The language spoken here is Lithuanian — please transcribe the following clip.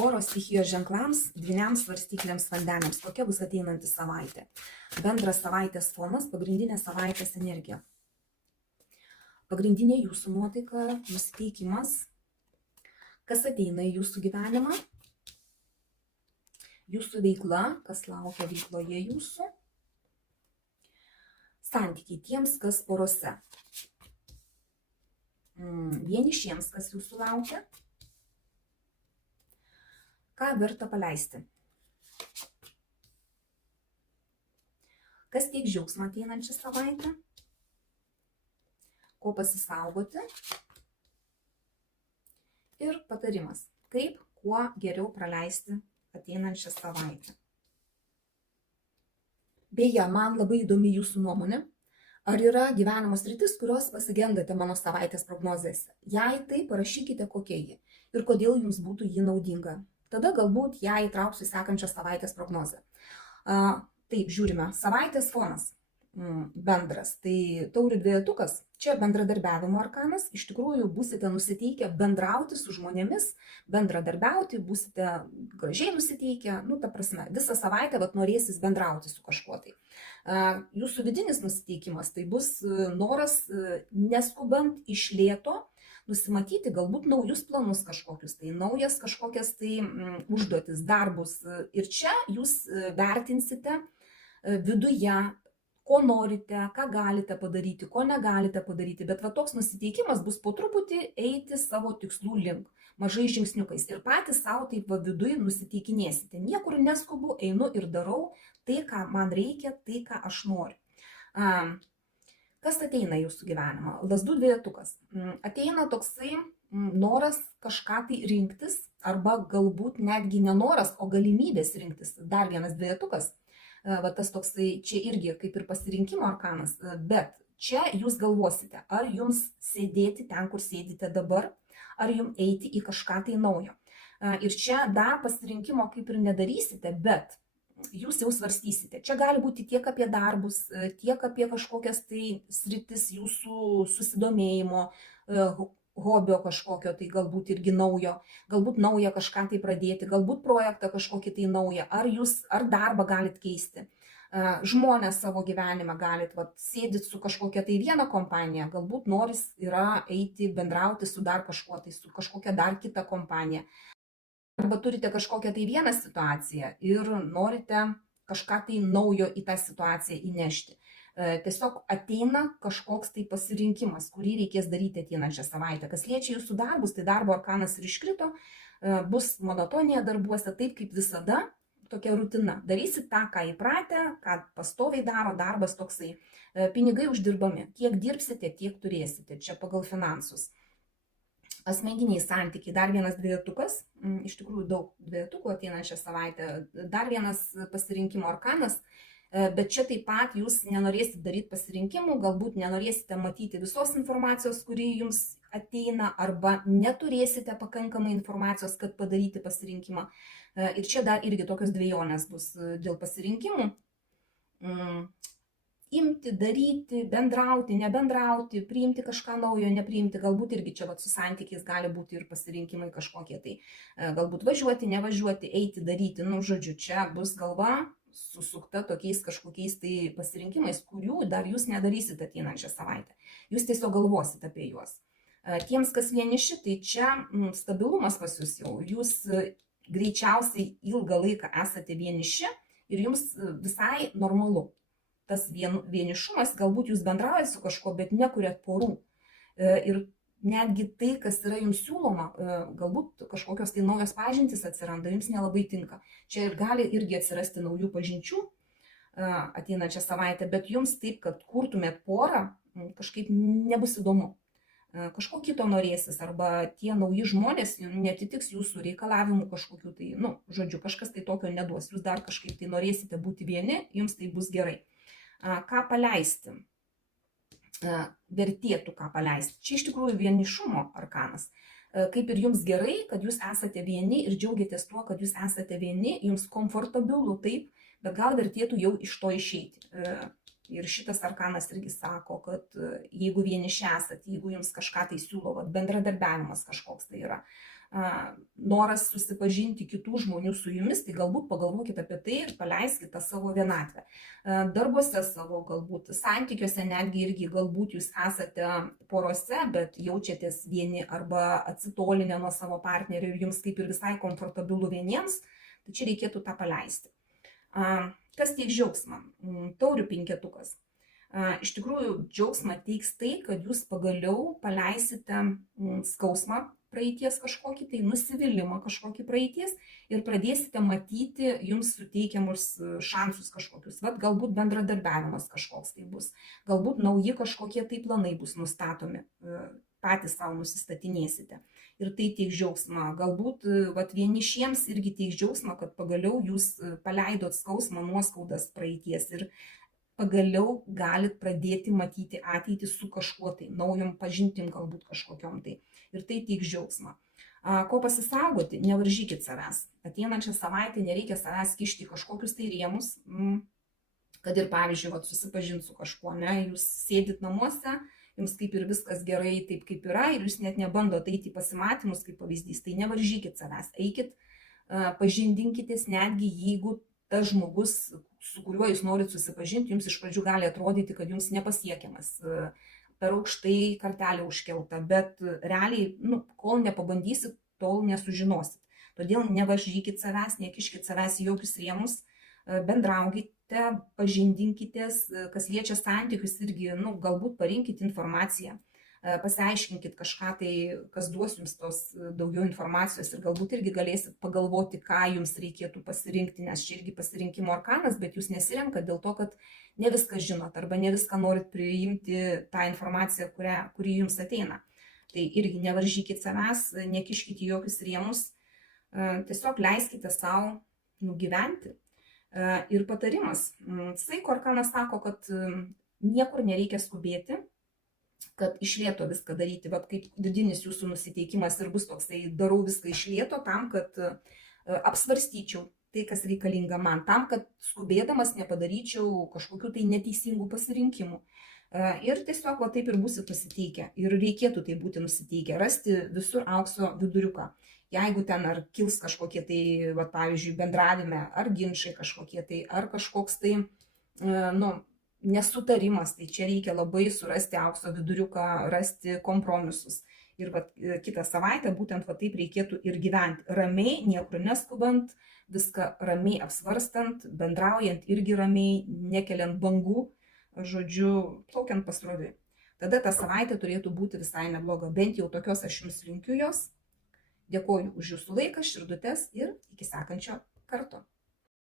Oro stichijos ženklams, dvyniams, svarstyklėms, vandeniams. Kokia bus ateinanti savaitė? Bendras savaitės fonas, pagrindinė savaitės energija. Pagrindinė jūsų nuotaika, nusiteikimas, kas ateina į jūsų gyvenimą, jūsų veikla, kas laukia veikloje jūsų, santykiai tiems, kas porose, vienišiems, kas jūsų laukia, ką verta paleisti, kas teiks džiaugsmą ateinančią savaitę, ko pasisaugoti ir patarimas, kaip kuo geriau praleisti ateinančią savaitę. Beje, man labai įdomi jūsų nuomonė. Ar yra gyvenimo sritis, kurios pasigendate mano savaitės prognozėse? Jei tai, parašykite, kokia ji ir kodėl jums būtų ji naudinga. Tada galbūt ją įtrauksiu sekančios savaitės prognozę. Taip, žiūrime. Savaitės fonas bendras. Tai taurių dvejetukas. Čia bendradarbiavimo arkanas. Iš tikrųjų, būsite nusiteikę bendrauti su žmonėmis, bendradarbiauti, būsite gražiai nusiteikę. Ta prasme, visą savaitę norėsis bendrauti su kažkuo tai. Jūsų vidinis nusiteikimas tai bus noras neskubant iš lėto nusimatyti galbūt naujus planus kažkokius, tai naujas kažkokias tai užduotis, darbus. Ir čia jūs vertinsite viduje, ko norite, ką galite padaryti, ko negalite padaryti. Bet toks nusiteikimas bus po truputį eiti savo tikslų link, mažais žingsniukais. Ir patys savo taip viduje nusiteikinėsite. Niekur neskubu, einu ir darau tai, ką man reikia, tai, ką aš noriu. Kas ateina į jūsų gyvenimą? Lazdų dvejetukas. Ateina toksai noras kažką tai rinktis, arba galbūt netgi nenoras, o galimybės rinktis. Dar vienas dvejetukas. Tas toksai, čia irgi kaip ir pasirinkimo arkanas, bet čia jūs galvosite, ar jums sėdėti ten, kur sėdite dabar, ar jums eiti į kažką tai naujo. Ir čia dar pasirinkimo kaip ir nedarysite, bet jūs jau svarstysite. Čia gali būti tiek apie darbus, tiek apie kažkokias tai sritis jūsų susidomėjimo, hobio kažkokio, tai galbūt irgi naujo, galbūt naują kažką tai pradėti, galbūt projektą kažkokį tai naują, ar darbą galit keisti, žmonės savo gyvenimą galit, sėdit su kažkokia tai viena kompanija, galbūt noris yra eiti bendrauti su dar kažkuo tai, su kažkokia dar kita kompanija. Arba turite kažkokią tai vieną situaciją ir norite kažką tai naujo į tą situaciją įnešti. Tiesiog ateina kažkoks tai pasirinkimas, kurį reikės daryti ateinančią savaitę. Kas liečia jūsų darbus, tai darbo arkanas ir iškrito, bus monotonija darbuose, taip kaip visada, tokia rutina. Darysit tą, ką įpratę, ką pastoviai daro, darbas toksai. Pinigai uždirbami. Kiek dirbsite, tiek turėsite. Čia pagal finansus. Asmeniniai santykiai, dar vienas dvejetukas, iš tikrųjų daug dvejetukų ateinančią savaitę, dar vienas pasirinkimo arkanas, bet čia taip pat jūs nenorėsite daryti pasirinkimų, galbūt nenorėsite matyti visos informacijos, kuri jums ateina, arba neturėsite pakankamai informacijos, kad padaryti pasirinkimą. Ir čia dar irgi tokios dvejonės bus dėl pasirinkimų. Imti, daryti, bendrauti, nebendrauti, priimti kažką naujo, nepriimti, galbūt irgi čia su santykiais gali būti ir pasirinkimai kažkokie tai, galbūt važiuoti, nevažiuoti, eiti, daryti, žodžiu, čia bus galva susukta tokiais kažkokiais tai pasirinkimais, kurių dar jūs nedarysite ateinančią savaitę. Jūs tiesiog galvosite apie juos. Tiems, kas vieniši, tai čia stabilumas pas jūs jau. Jūs greičiausiai ilgą laiką esate vieniši ir jums visai normalu. Tas vienišumas, galbūt jūs bendraujate su kažkuo, bet nekuriat porų. Ir netgi tai, kas yra jums siūloma, galbūt kažkokios tai naujos pažintys atsiranda, jums nelabai tinka. Čia ir gali irgi atsirasti naujų pažinčių ateinančią savaitę, bet jums taip, kad kurtumėt porą, kažkaip nebus įdomu. Kažko kito norėsis, arba tie nauji žmonės netitiks jūsų reikalavimų kažkokių tai, žodžiu, kažkas tai tokio neduos. Jūs dar kažkaip tai norėsite būti vieni, jums tai bus gerai. Ką paleisti? Vertėtų ką paleisti. Čia iš tikrųjų vienišumo arkanas. Kaip ir jums gerai, kad jūs esate vieni ir džiaugiatės tuo, kad jūs esate vieni, jums komfortabilu taip, bet gal vertėtų jau iš to išeiti. Ir šitas arkanas irgi sako, kad jeigu vieniši esat, jeigu jums kažką tai siūlo, bendradarbiavimas kažkoks tai yra, noras susipažinti kitų žmonių su jumis, tai galbūt pagalvokite apie tai ir paleiskite tą savo vienatvę. Darbuose savo, galbūt santykiuose netgi irgi galbūt jūs esate porose, bet jaučiatės vieni arba atsitolinę nuo savo partnerio ir jums kaip ir visai komfortabilu vieniems, tai čia reikėtų tą paleisti. Kas teiks džiaugsmą? Taurių penketukas. Iš tikrųjų, džiaugsmą teiks tai, kad jūs pagaliau paleisite skausmą praeities kažkokį, tai nusivylimą kažkokį praeities ir pradėsite matyti jums suteikiamus šansus kažkokius. Vat galbūt bendradarbiavimas kažkoks tai bus, galbūt nauji kažkokie tai planai bus nustatomi, patys savo nusistatinėsite. Ir tai teiks džiaugsmą. Galbūt vienišiems irgi teiks džiaugsmą, kad pagaliau jūs paleidot skausmą, nuoskaudas praeities ir pagaliau galit pradėti matyti ateitį su kažkuo tai, naujom pažintim galbūt kažkokiom tai. Ir tai teiks džiaugsmą. Ko pasisaugoti? Nevaržykit savęs. Ateinančią savaitę nereikia savęs kišti kažkokius tai rėmus, kad ir pavyzdžiui, susipažint su kažkuo, ne? Jūs sėdit namuose, jums kaip ir viskas gerai, taip kaip yra, ir jūs net nebandote eiti į pasimatymus kaip pavyzdys, tai nevaržykit savęs, eikit, pažindinkitės, netgi jeigu tas žmogus, su kuriuo jūs norit susipažinti, jums iš pradžių gali atrodyti, kad jums nepasiekiamas, per aukštai kartelė užkelta, bet realiai, kol nepabandysit, tol nesužinosit. Todėl nevaržykit savęs, nekiškit savęs į jokius rėmus, bendraukite, pažindinkitės, kas liečia santykius irgi, galbūt parinkit informaciją, pasiaiškinkit kažką tai, kas duos jums tos daugiau informacijos ir galbūt irgi galėsit pagalvoti, ką jums reikėtų pasirinkti, nes čia irgi pasirinkimo arkanas, bet jūs nesirenkat dėl to, kad ne viską žinot arba ne viską norit priimti tą informaciją, kuri jums ateina. Tai irgi nevaržykit savęs, nekiškite į jokius rėmus, tiesiog leiskite savo nugyventi. Ir patarimas. Saiko arkanas sako, kad niekur nereikia skubėti, kad iš lėto viską daryti, bet kaip vidinis jūsų nusiteikimas ir bus toksai, darau viską iš lėto tam, kad apsvarstyčiau tai, kas reikalinga man, tam, kad skubėdamas nepadaryčiau kažkokių tai neteisingų pasirinkimų. Ir tiesiog taip ir būsit nusiteikę. Ir reikėtų tai būti nusiteikę, rasti visur aukso viduriuką. Jeigu ten ar kils kažkokie tai, pavyzdžiui, bendravime, ar ginčai kažkokie tai, ar kažkoks tai, nesutarimas, tai čia reikia labai surasti aukso viduriuką, rasti kompromisus. Ir kitą savaitę būtent taip reikėtų ir gyventi. Ramiai, niekur neskubant, viską ramiai apsvarstant, bendraujant irgi ramiai, nekeliant bangų, žodžiu, plaukiant pasroviui. Tada ta savaitė turėtų būti visai nebloga. Bent jau tokios aš jums linkiu jos. Dėkoju už jūsų laiką, širdutes ir iki sekančio karto.